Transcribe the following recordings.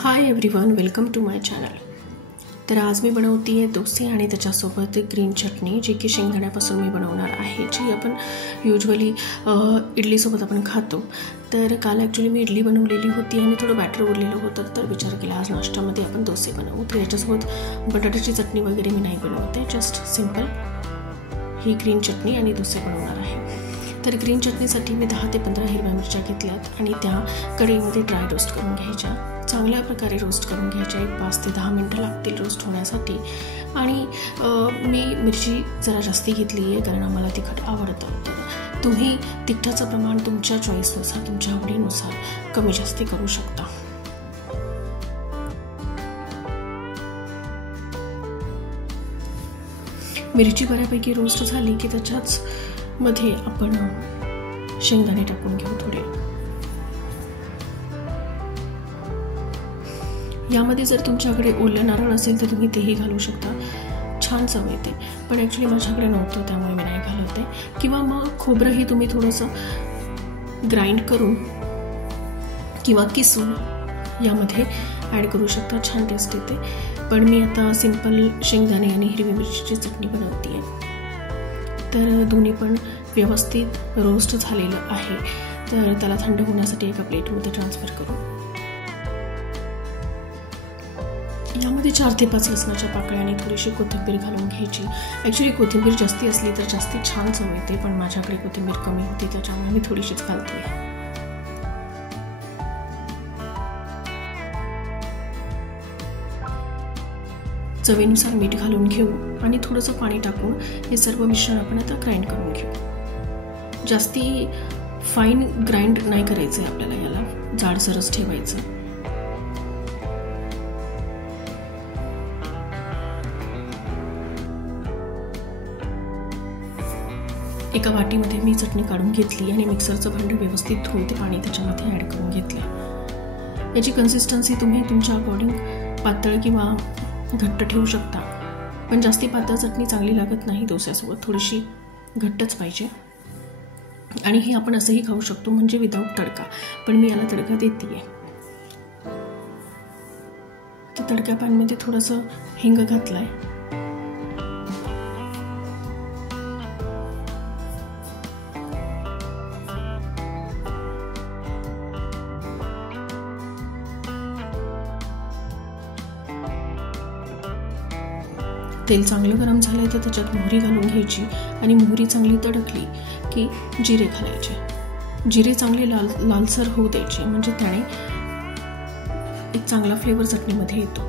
High everyone, welcome to my channel. तर आज मी बनवते आहे डोसे आणि त्याच्यासोबत ग्रीन चटणी, जी की शेंगदाण्यापासून मी बनवणार आहे, जी आपण युजली इडलीसोबत आपण खातो. तर काल ॲक्च्युली मी इडली बनवलेली होती आणि थोडं बॅटर उरलेलं होतं, तर विचार केला आज नाश्त्यामध्ये आपण डोसे बनवू. तर याच्यासोबत बटाट्याची चटणी वगैरे मी नाही बनवते, जस्ट सिम्पल ही ग्रीन चटणी आणि डोसे बनवणार आहे. तर ग्रीन चटणीसाठी मी 10 ते 15 हिरव्या मिरच्या घेतल्यात आणि त्या कढईमध्ये ड्राय रोस्ट करून घ्यायच्या. चांगल्या प्रकारे रोस्ट करून घ्यायच्या. 5 ते 10 मिनटं लागतील रोस्ट होण्यासाठी. आणि मी मिरची जरा जास्ती घेतली आहे कारण आम्हाला तिखट आवडतं. तर तुम्ही तिखटाचं प्रमाण तुमच्या चॉईसनुसार, तुमच्या आवडीनुसार कमी जास्ती करू शकता. मिरची बऱ्यापैकी रोस्ट झाली की त्याच्याच मध्ये आपण शेंगदाणे टाकून घेऊ थोडे. यामध्ये जर तुमच्याकडे ओलं नारळ असेल तर तुम्ही तेही घालू शकता, छान चव येते. पण ॲक्च्युली माझ्याकडे नव्हतं त्यामुळे मी नाही घालवते. किंवा मग खोबरंही तुम्ही थोडंसं ग्राइंड करून किंवा किसून यामध्ये ॲड करू शकता, छान टेस्ट येते. पण मी आता सिंपल शेंगदाणे आणि हिरवी मिरचीची चटणी बनवते आहे. तर दोन्ही पण व्यवस्थित रोस्ट झालेलं आहे. तर त्याला थंड होण्यासाठी एका प्लेटमध्ये ट्रान्सफर करू. यामध्ये 4 ते 5 लसणाच्या पाकळ्या आणि थोडीशी कोथिंबीर घालून घ्यायची. ॲक्च्युली कोथिंबीर जास्ती असली तर जास्ती छान चव येते, पण माझ्याकडे कोथिंबीर कमी होती त्याच्यामुळे मी थोडीशीच घालते. चवीनुसार मीठ घालून घेऊ आणि थोडंसं पाणी टाकून हे सर्व मिश्रण आपण आता ग्राइंड करून घेऊ. जास्ती फाईन ग्राइंड नाही करायचं आहे आपल्याला, याला जाडसरच ठेवायचं. एका वाटीमध्ये मी चटणी काढून घेतली आणि मिक्सरचं भांडं व्यवस्थित धुवून ते पाणी त्याच्यामध्ये ॲड करून घेतलं. याची कन्सिस्टन्सी तुम्ही तुमच्या अकॉर्डिंग पातळ किंवा घट्ट ठेवू शकता, पण जास्ती पातळ चटणी चांगली लागत नाही डोस्यासोबत, थोडीशी घट्टच पाहिजे. आणि हे आपण असंही खाऊ शकतो, म्हणजे विदाऊट तडका, पण मी याला तडका देते आहे. तर तडक्या पॅनमध्ये थोडंसं हिंग घातलाय. तेल चांगलं गरम झालं तर त्याच्यात मोहरी घालून घ्यायची आणि मोहरी चांगली तडकली की जिरे घालायचे. जिरे चांगले लालसर होऊ द्यायचे, म्हणजे त्याने एक चांगला फ्लेवर चटणीमध्ये येतो.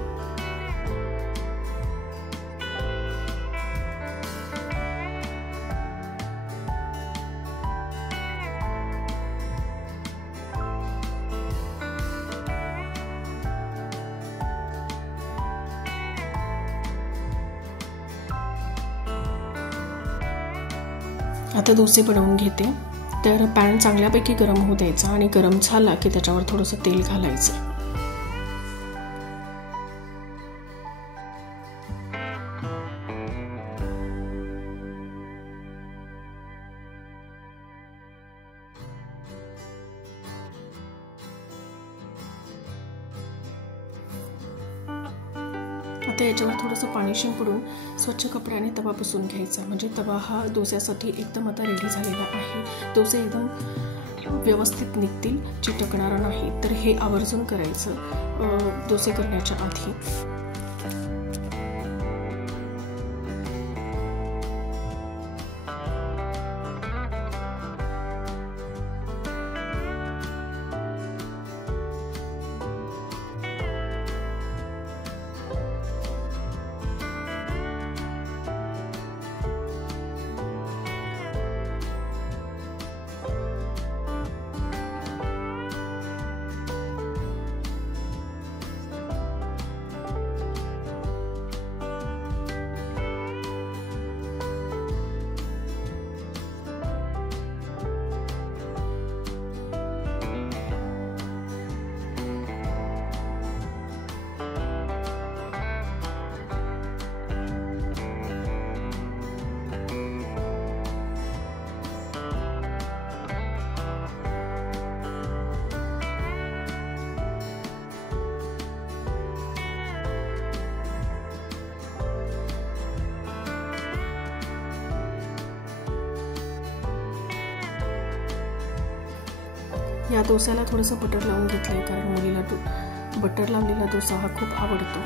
आता डोसे बनवून घेते. तर पॅन चांगल्यापैकी गरम होऊ द्यायचा आणि गरम झाला की त्याच्यावर थोडंसं तेल घालायचं. आता याच्यावर थोडंसं पाणी शिंपडून स्वच्छ कपड्याने तवा पुसून घ्यायचा, म्हणजे तवा हा डोस्यासाठी एकदम आता रेडी झालेला आहे. डोसे एकदम व्यवस्थित निघतील, चिटकणार नाही. तर हे आवर्जून करायचं डोसे करण्याच्या आधी. या डोस्याला थोडंसं बटर लावून घेतलं आहे, कारण मुलीला बटर लावलेला डोसा हा खूप आवडतो.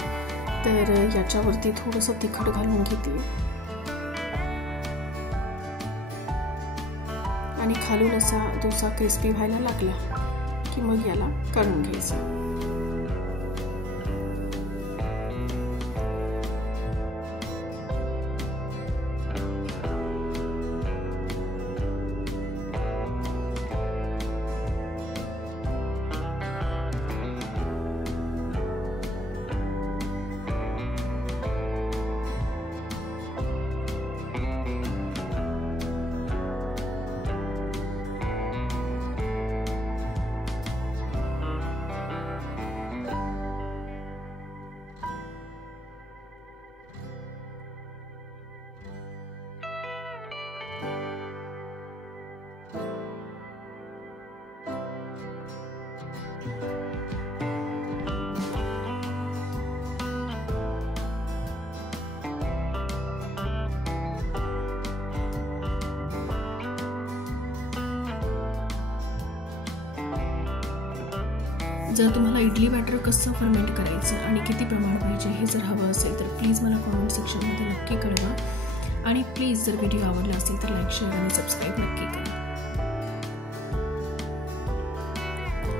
तर याच्यावरती थोडंसं तिखट घालून घेते आणि खालून असा डोसा क्रिस्पी व्हायला लागला की मग याला काढून घ्यायचं. जर तुम्हाला इडली बॅटर कसं फर्मेंट करायचं आणि किती प्रमाण पाहिजे हे जर हवं असेल तर प्लीज मला कॉमेंट सेक्शनमध्ये नक्की कळवा. आणि प्लीज जर व्हिडिओ आवडला असेल तर लाईक, शेअर आणि सबस्क्राईब नक्की करा.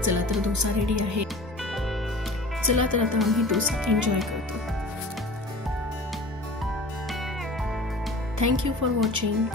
चला तर डोसा रेडी आहे. चला तर आता आम्ही डोसा एन्जॉय करतो. Thank you for watching.